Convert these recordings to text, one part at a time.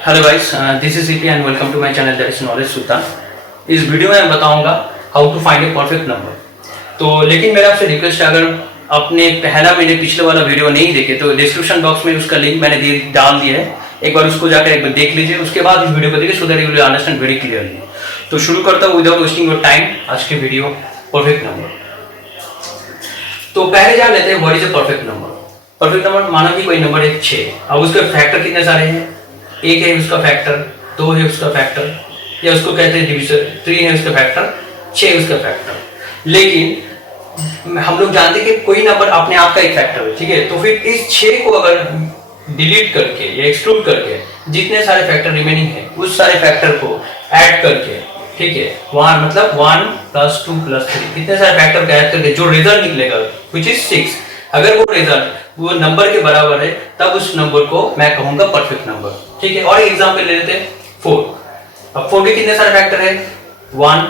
Hello guys, this is CP and welcome to my channel that is knowledge Sultan. इस video में मैं बताऊंगा how to find a perfect number. तो लेकिन मेरा आपसे रिक्वेस्ट है, अगर आपने मेरे पिछले वाला वीडियो नहीं देखे तो डिस्क्रिप्शन बॉक्स में उसका लिंक मैंने डाल दिया है, एक बार उसको जाकर एक बार देख लीजिए, उसके बाद इस वीडियो को देखिए so that you will understand very clearly. तो शुरू करता हूँ विदाउट वेस्टिंग योर टाइम आज के वीडियो परफेक्ट नंबर। तो पहले जान लेते हैं what is a perfect number. Perfect number माना कि कोई नंबर है 6, अब उसके फैक्टर कितने सारे हैं? एक है उसका फैक्टर, 2 है उसका फैक्टर, या उसको कहते हैं डिविजन, 3 है उसका फैक्टर, 6 है उसका फैक्टर। लेकिन हम लोग जानते हैं कि कोई नंबर अपने आप का एक फैक्टर है, ठीक है। तो फिर इस 6 को अगर डिलीट करके या एक्सक्लूड करके जितने सारे फैक्टर रिमेनिंग है उस सारे फैक्टर को ऐड करके, ठीक है, 1 मतलब 1 + 2 + 3 कितने सारे फैक्टर को ऐड करके जो रिजल्ट निकलेगा विच इज 6, अगर वो रिजल्ट वो नंबर के बराबर है तब उस नंबर को मैं कहूंगा परफेक्ट नंबर, ठीक है। और एग्जांपल ले लेते हैं 4। अब 4 के कितने सारे फैक्टर है? 1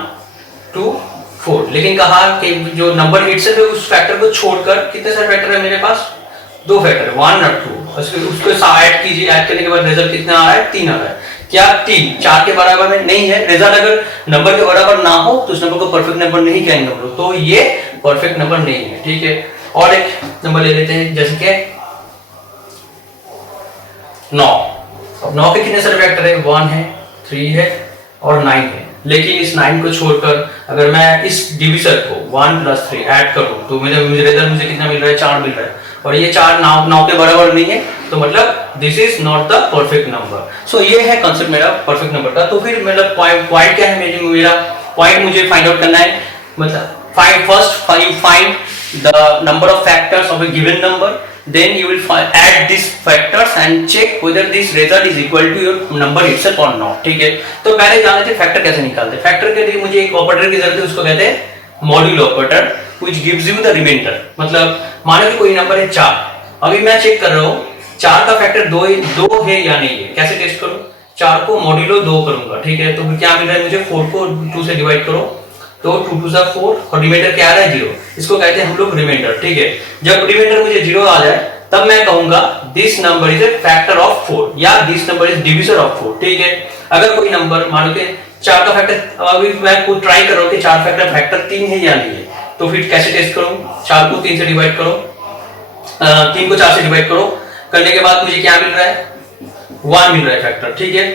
2 4, लेकिन कहा कि जो नंबर इटसेल्फ है उस फैक्टर को छोड़कर कितने सारे फैक्टर है मेरे पास? 2 फैक्टर है, 1 और 2। उसको ऐड कीजिए, ऐड करने के बाद रिजल्ट कितना आ रहा है? 3 आ रहा है। क्या 3 4 के बराबर में नहीं है? रिजल्ट अगर नंबर के बराबर ना हो तो उस नंबर को परफेक्ट नंबर नहीं कहेंगे हम लोग, तो ये परफेक्ट नंबर नहीं है, ठीक है। और एक नंबर ले लेते हैं जैसे कि 9। अब 9 के कितने सारे फैक्टर है? 1 है, 3 है और 9 है। लेकिन इस 9 को छोड़कर अगर मैं इस डिविजन को 1 + 3 ऐड करूं तो मुझे रिजल्ट कितना मिल रहा है? 4 मिल रहा है। और ये 4 9 के बराबर नहीं है, तो मतलब this is not the perfect number. So ये है कॉन्सेप्ट मेरा परफेक्ट नंबर का। तो फिर मेरा पॉइंट क्या है? मेरा पॉइंट मुझे फाइंड आउट करना है, मतलब first you find the number of factors of a given number, then you will add these factors and check whether this result is equal to your number itself or not, ठीक है। तो पहले जान लेते हैं फैक्टर कैसे निकालते हैं। फैक्टर के लिए मुझे एक ऑपरेटर की जरूरत है, उसको कहते हैं module operator which gives you the remainder। मतलब मानो कि कोई नंबर है 4, अभी मैं चेक कर रहा हूँ 4 का फैक्टर 2 है या नहीं है। कैसे टेस्ट करूँ? 4 को मॉड्यूलो 2 करूंगा, ठीक है। तो क्या मिल रहा है मुझे? 4 को 2 से डिवाइड करो तो 2 2 = 4 और रिमाइंडर क्या आ रहा है? 0। इसको कहते हैं हम लोग रिमाइंडर, ठीक है। जब रिमाइंडर मुझे 0 आ जाए तब मैं कहूंगा this number is a factor of 4 या this number is division of 4, ठीक है। अगर कोई नंबर मानो कि 4 का फैक्टर, अभी मैं कुछ ट्राई कर रहा हूं कि 4 फैक्टर 3 है या नहीं है, तो फिर कैसे टेस्ट करूं? 4 को 3 से डिवाइड करो, 3 को 4 से डिवाइड करो, करने के बाद मुझे क्या मिल रहा है? 1 मिल रहा है फैक्टर, ठीक है।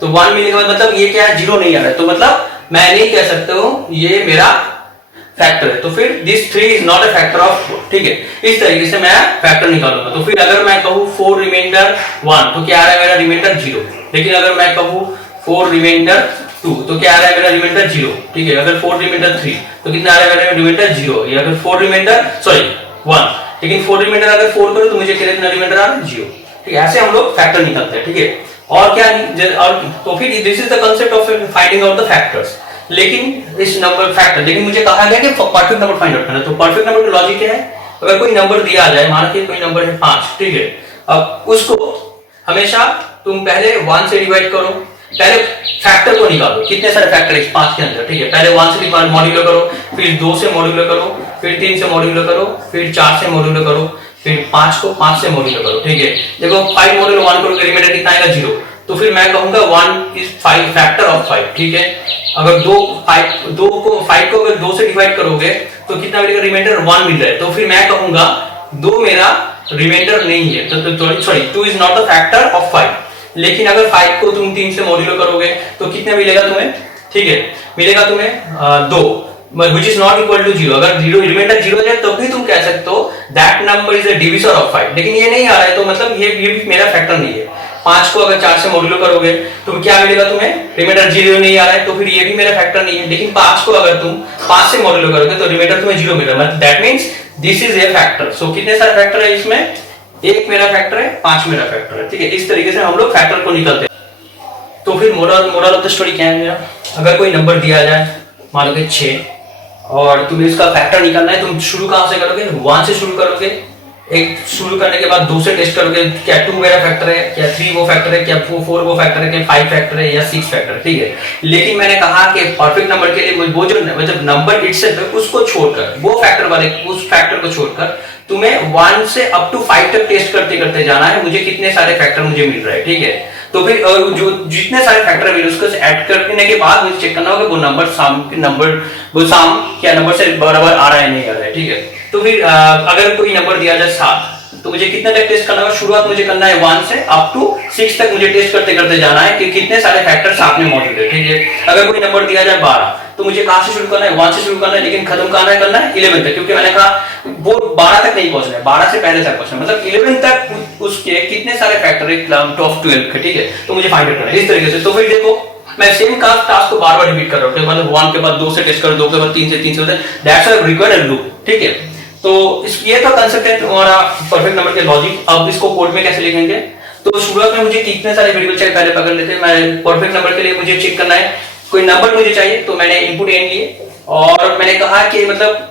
तो 1 मिलने के बाद मतलब ये क्या है? 0 नहीं आ रहा है, तो मतलब मैं नहीं कह सकता हूं ये मेरा फैक्टर है। तो फिर this 3 is not a factor of 4, ठीक है। इस तरीके से मैं फैक्टर निकालूंगा। तो फिर अगर मैं कहूं 4 रिमाइंडर 1 तो क्या आ रहा है मेरा? रिमाइंडर 0। लेकिन अगर मैं कहूं 4 रिमाइंडर 2 तो क्या आ रहा है मेरा? रिमाइंडर 0, ठीक है। अगर 4 रिमाइंडर 3 तो कितना आ रहा है मेरा? रिमाइंडर 0। या अगर 4 रिमाइंडर 1, लेकिन 4 रिमाइंडर अगर 4 करूं तो मुझे कितना रिमाइंडर आ रहा है? 0, ठीक है। ऐसे हम लोग फैक्टर निकालते हैं, ठीक है। और क्या और तो फिर this is the concept of finding out the factors. लेकिन इस नंबर फैक्टर, लेकिन मुझे कहा गया कि परफेक्ट नंबर फाइंड आउट करना। तो परफेक्ट नंबर का लॉजिक क्या है? अगर कोई नंबर दिया जाए, मान के कोई नंबर है 5, ठीक है। अब उसको हमेशा तुम पहले 1 से डिवाइड करो, पहले फैक्टर को निकालो, कितने सारे फैक्टर है 5 के अंदर, ठीक है। पहले 1 से मॉड्यूलो करो, फिर 2 से मॉड्यूलो करो, फिर 3 से मॉड्यूलो करो, फिर 4 से मॉड्यूलो करो, फिर 5 को 5 से मॉड्यूलो करो, ठीक है। देखो 5 मॉड्यूलो 1 करोगे, रिमाइंडर कितना आएगा? 0। तो फिर मैं कहूंगा 1 इज 5 फैक्टर ऑफ 5, ठीक है। अगर 5 को अगर 2 से डिवाइड करोगे तो कितना मिलेगा? रिमाइंडर 1 मिल रहा है। तो फिर मैं कहूंगा 2 मेरा रिमाइंडर नहीं है, तो sorry 2 is not a factor of 5। लेकिन अगर 5 को तुम 3 से मॉड्यूलो करोगे तो कितना मिलेगा तुम्हें? ठीक है, मिलेगा तुम्हें 2, which is not equal to 0। अगर रिमाइंडर 0 है तो भी तुम कह सकते हो that number is a divisor of 5। लेकिन ये नहीं आ रहा है तो मतलब ये भी मेरा फैक्टर नहीं है। 5 को अगर 4 से मॉड्यूलो करोगे तो क्या मिलेगा तुम्हें? रिमाइंडर 0 नहीं आ रहा है, तो फिर ये भी मेरा फैक्टर नहीं है। लेकिन 5 को अगर तुम 5 से मॉड्यूलो करोगे तो रिमाइंडर तुम्हें 0 मिल रहा है, मतलब that means this is a factor. So कितने सारे फैक्टर है इसमें? 1 मेरा फैक्टर है, 5 मेरा फैक्टर है, ठीक है। इस तरीके से हम लोग फैक्टर को निकालते हैं। तो फिर मोरल ऑफ द स्टोरी क्या है मेरा? अगर कोई नंबर दिया जाए मान लो कि 6 और तुम्हें इसका फैक्टर निकालना है, तुम शुरू कहां से करोगे? 1 से शुरू करोगे। एक शुरू करने के बाद 2 से टेस्ट करोगे, क्या 2 मेरा फैक्टर है, क्या 3 वो फैक्टर है, क्या 4 वो फैक्टर है, क्या 5 फैक्टर है या 6 फैक्टर है, ठीक है। लेकिन मैंने कहा कि परफेक्ट नंबर के लिए वो जो मतलब नंबर इटसेल्फ है उसको छोड़कर, वो फैक्टर वाले उस फैक्टर को छोड़कर तुम्हें 1 से अप टू 5 तक टेस्ट करते करते जाना है, मुझे कितने सारे फैक्टर मुझे मिल रहा है, ठीक है। तो फिर जो जितने सारे फैक्टर है उसको ऐड करने के बाद मुझे चेक करना होगा वो सम क्या नंबर से बराबर आ रहा है नहीं आ रहा है, ठीक है। तो फिर अगर कोई नंबर दिया जाए 7, तो मुझे कितने तक टेस्ट करना होगा? शुरुआत मुझे करना है 1 से अप टू 6 तक मुझे टेस्ट करते करते जाना है कि कितने सारे फैक्टर साथ में मौजूद है, ठीक है। अगर कोई नंबर दिया जाए 12, तो मुझे कहां से शुरू करना है? 1 से शुरू करना है, लेकिन खत्म कहां करना है? 11 तक, क्योंकि मैंने कहा वो 12 तक नहीं पहुंचना है, 12 से पहले तक पहुंचना है, मतलब 11 तक उसके कितने सारे फैक्टर है टॉप 12 के, ठीक है। तो मुझे फाइंड आउट करना है इस तरीके से। तो फिर देखो मैं सेम टास्क को बार-बार रिपीट कर रहा हूं, मतलब 1 के बाद 2 से टेस्ट करो, 2 के बाद 3 से 3 से, दैट्स अ रिक्वायर्ड लूप, ठीक है। तो ये तो कंसेप्ट है हमारा परफेक्ट नंबर के लॉजिक। अब इसको कोड में कैसे लिखेंगे? तो शुरुआत में मुझे कितने सारे वेरिएबल चाहिए पहले पकड़ लेते हैं। मैं परफेक्ट नंबर के लिए मुझे चेक करना है, कोई नंबर मुझे चाहिए, तो मैंने इनपुट n लिए और मैंने कहा कि मतलब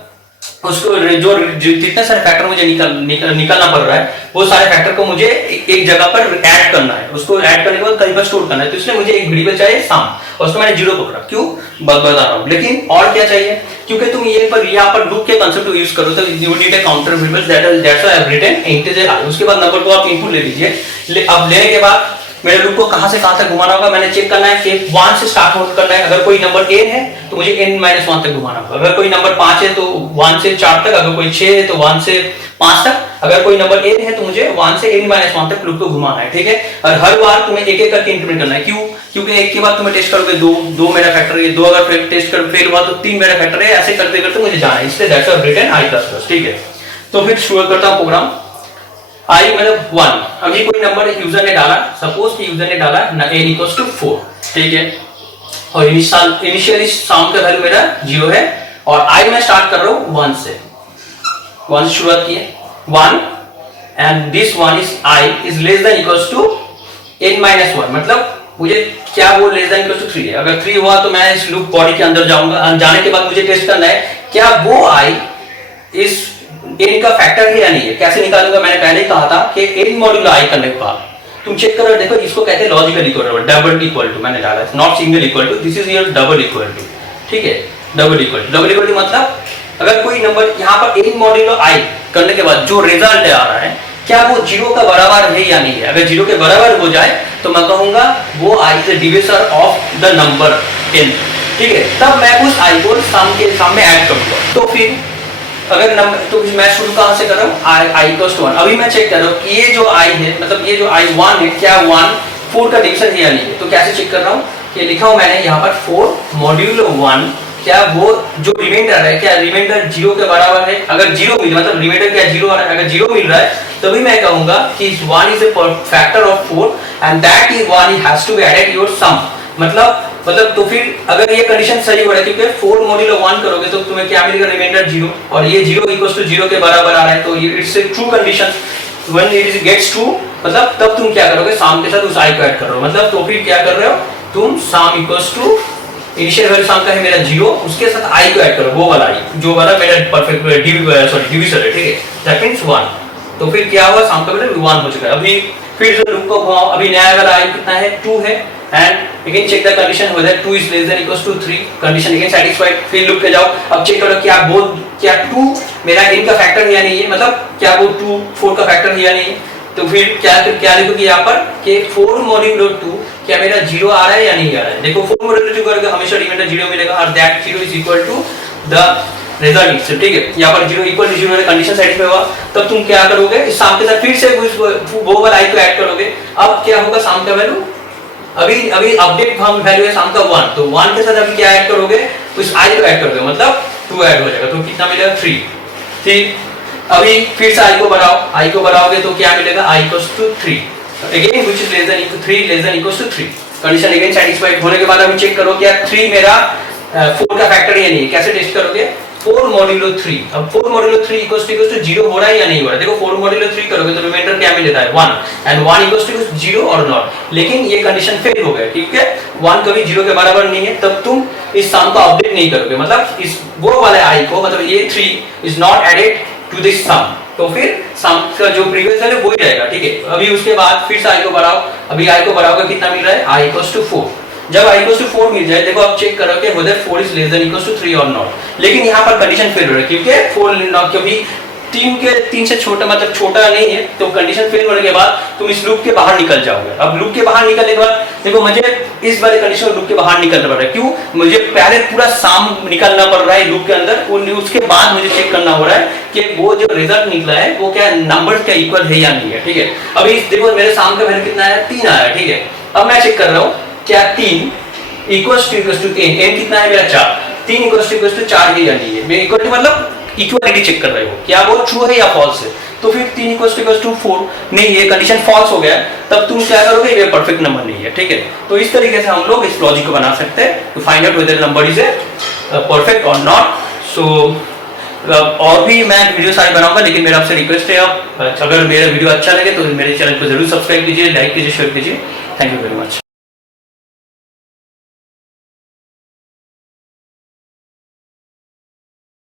उसको जो जितने सारे फैक्टर मुझे निकालना पड़ रहा है वो सारे फैक्टर को मुझे एक जगह पर ऐड करना है, उसको ऐड करने के बाद कहीं पर स्टोर करना है। तो इसलिए मुझे एक वेरिएबल चाहिए सम, और उसको मैंने 0 पकड़ा। क्यों बता रहा हूं, लेकिन और क्या चाहिए, क्योंकि तुम ये पर यहाँ पर लूप के कांसेप्ट को यूज करो तो you need a counter variable that's why I have written integer i। उसके बाद नंबर को आप इनपुट ले लीजिए। अब लेने के बाद मेरे लूप को कहां से कहां तक घुमाना होगा, मैंने चेक करना है कि 1 से स्टार्ट करना है। अगर कोई नंबर n है तो मुझे n-1 तक घुमाना होगा। अगर कोई नंबर 5 है तो 1 से 4 तक, अगर कोई 6 है तो 1 से 5 तक, अगर कोई नंबर n है तो मुझे 1 से n-1 तक लूप को घुमाना है, ठीक है। और हर बार तुम्हें एक एक करके इंक्रीमेंट करना है। क्यों? क्योंकि एक के बाद तुम्हें टेस्ट करोगे 2 मेरा फैक्टर है, 2 अगर फिर टेस्ट कर फेल हुआ तो 3 मेरा फैक्टर है, ऐसे करते करते मुझे जाना है। इसलिए दैट्स व्हाई रिटन i++, ठीक है। तो फिर शुरू करता हूं प्रोग्राम। i मतलब 1, अभी कोई नंबर यूजर ने डाला, सपोज कि यूजर ने डाला n = 4, ठीक है। और इनिशियली सम का वैल्यू मेरा 0 है और i मैं स्टार्ट कर रहा हूं 1 से शुरुआत की है 1, and this 1 is i is less than equals to n-1, मतलब मुझे क्या वो लेस देन इक्वल्स टू 3 है। अगर 3 हुआ तो मैं इस लूप बॉडी के अंदर जाऊंगा, जाने के बाद मुझे टेस्ट करना है क्या वो i इस n का फैक्टर है या नहीं है। कैसे निकालूंगा? मैंने पहले ही कहा था कि n मॉड्यूलो i करने के बाद तुम चेक करो, देखो इसको कहते हैं logical equal, double equal to मैंने डाला है, not single equal to, this is your double equal to, ठीक है। डबल इक्वल टू मतलब अगर कोई नंबर यहाँ पर n मॉड्यूलो i करने के बाद जो रिजल्ट आ रहा है क्या वो 0 का बराबर है या नहीं है। अगर 0 के बराबर हो जाए तो मैं कहूंगा वो i is the divisor of the number n, ठीक है। तब मैं उस i को सम के सामने ऐड करूंगा। तो फिर अगर नंबर, तो मैं शुरू कहां से कर रहा हूं? i = 1। अभी मैं चेक कर रहा हूं कि ये जो i है, मतलब ये जो i1 है, क्या 1 4 का डिवीजन है या नहीं है। तो कैसे चेक कर रहा हूं कि लिखा हूं मैंने यहाँ पर 4 मॉड्यूलो 1, क्या वो जो रिमाइंडर है क्या रिमाइंडर 0 के बराबर है। अगर 0 मिले, मतलब रिमाइंडर क्या 0 आ रहा है, अगर 0 मिल रहा है तभी मैं कहूंगा कि 1 is a factor of 4 and that is 1 has to be added your sum. मतलब तो फिर अगर ये कंडीशन सही हो रहा है, क्योंकि 4 मॉड्यूलो 1 करोगे तो तुम्हें क्या मिलेगा? रिमाइंडर 0, और ये 0 = 0 के बराबर आ रहा है, तो it's a true condition. When it is gets true, मतलब तब तुम क्या करोगे? सम के साथ उस i को ऐड कर रहे हो, मतलब तो फिर क्या कर रहे हो तुम? सम = इनिशियल वैल्यू सम का है मेरा 0, उसके साथ i को ऐड करो, वो वाला i जो वाला मेरा परफेक्ट डिवीजर है, ठीक है, दैट मींस 1। तो फिर क्या हुआ? सम का वैल्यू 1 हो चुका है। अभी फिर से लूप को घुमाओ, अभी नया वाला i कितना है? 2 है, and again check the condition whether 2 is less than equals to 3, condition again satisfied. फिर लूप पे जाओ, अब चेक करो क्या 2 मेरा n का फैक्टर है या नहीं है, मतलब क्या वो 2 4 का फैक्टर है या नहीं है। तो फिर क्या लिखोगे यहाँ पर कि 4 मॉड्यूलो 2 क्या मेरा 0 आ रहा है या नहीं आ रहा है। देखो 4 मॉड्यूलो 2 करोगे हमेशा रिमाइंडर 0 मिलेगा, और that 0 is equal to the result itself, ठीक है। यहाँ पर 0 = 0 है, कंडीशन सेटिस्फाई हुआ, तब तुम क्या करोगे? इस सम के साथ फिर से वो वाला i को ऐड करोगे। अब क्या होगा? सम का वैल्यू अभी अपडेट हम वैल्यू है सम का 1, तो 1 के साथ अभी क्या ऐड करोगे? तो इस i को ऐड करोगे, मतलब 2 ऐड हो जाएगा, तो कितना मिलेगा? 3, ठीक। अभी फिर से i को बढ़ाओ, i को बढ़ाओगे तो क्या मिलेगा? i = 3, again which is less than 3 less than equals to 3, condition again satisfied होने के बाद अभी चेक करो क्या 3 मेरा 4 का फैक्टर है या नहीं। कैसे टेस्ट करोगे? 4 मॉड्यूलो 3, अब 4 मॉड्यूलो 3 = 0 हो रहा है या नहीं हो रहा है। देखो 4 मॉड्यूलो 3 करोगे तो रिमाइंडर क्या मिलता है? 1, एंड 1 = 0 और नॉट। लेकिन ये कंडीशन फेल हो गया, ठीक है, 1 कभी 0 के बराबर नहीं है, तब तुम इस सम को अपडेट नहीं करोगे, मतलब इस वो वाले i को, मतलब ये 3 is not added to this sum, तो फिर सम का जो प्रीवियस है वो ही रहेगा, ठीक है। अभी उसके बाद फिर से i को बढ़ाओ, अभी i को बढ़ाओगे कितना मिल रहा है? i = 4। जब i = 4 मिल जाए, देखो अब चेक करो कि whether 4 is less than equals to 3 और नॉट। लेकिन यहाँ पर कंडीशन फेल हो रहा है, क्योंकि 4 क्योंकि तीन से छोटा मतलब छोटा नहीं है तो कंडीशन फेल होने के बाद तुम इस लूप के बाहर निकल जाओगे। अब लूप के बाहर निकलने के बाद देखो मुझे इस वाले कंडीशन लूप के बाहर निकलना पड़ रहा है। क्यों? मुझे पहले पूरा साम निकलना पड़ रहा है लूप के अंदर, उसके बाद मुझे चेक करना हो रहा है कि वो जो रिजल्ट निकला है वो क्या नंबर क्या इक्वल है या नहीं है। ठीक है, अभी देखो मेरे साम का वैल्यू कितना है, 3 आया। ठीक है, अब मैं चेक कर रहा हूँ क्या 3 इक्वल्स टू n कितना है मेरा 4, 3 इक्वल्स टू 4 है या नहीं है। मैं इक्वल टू मतलब इक्वालिटी चेक कर रहे हो क्या वो ट्रू है या फॉल्स है। तो फिर 3 इक्वल्स टू 4 नहीं, ये कंडीशन फॉल्स हो गया, तब तुम क्या करोगे, ये परफेक्ट नंबर नहीं है। ठीक है, तो इस तरीके से हम लोग इस लॉजिक को बना सकते हैं to find out whether number is perfect और नॉट। सो और भी मैं वीडियो सारे बनाऊंगा, लेकिन मेरा आपसे रिक्वेस्ट है, आप अगर मेरा वीडियो अच्छा लगे तो मेरे चैनल को जरूर सब्सक्राइब कीजिए, लाइक कीजिए, शेयर कीजिए। Thank you very much.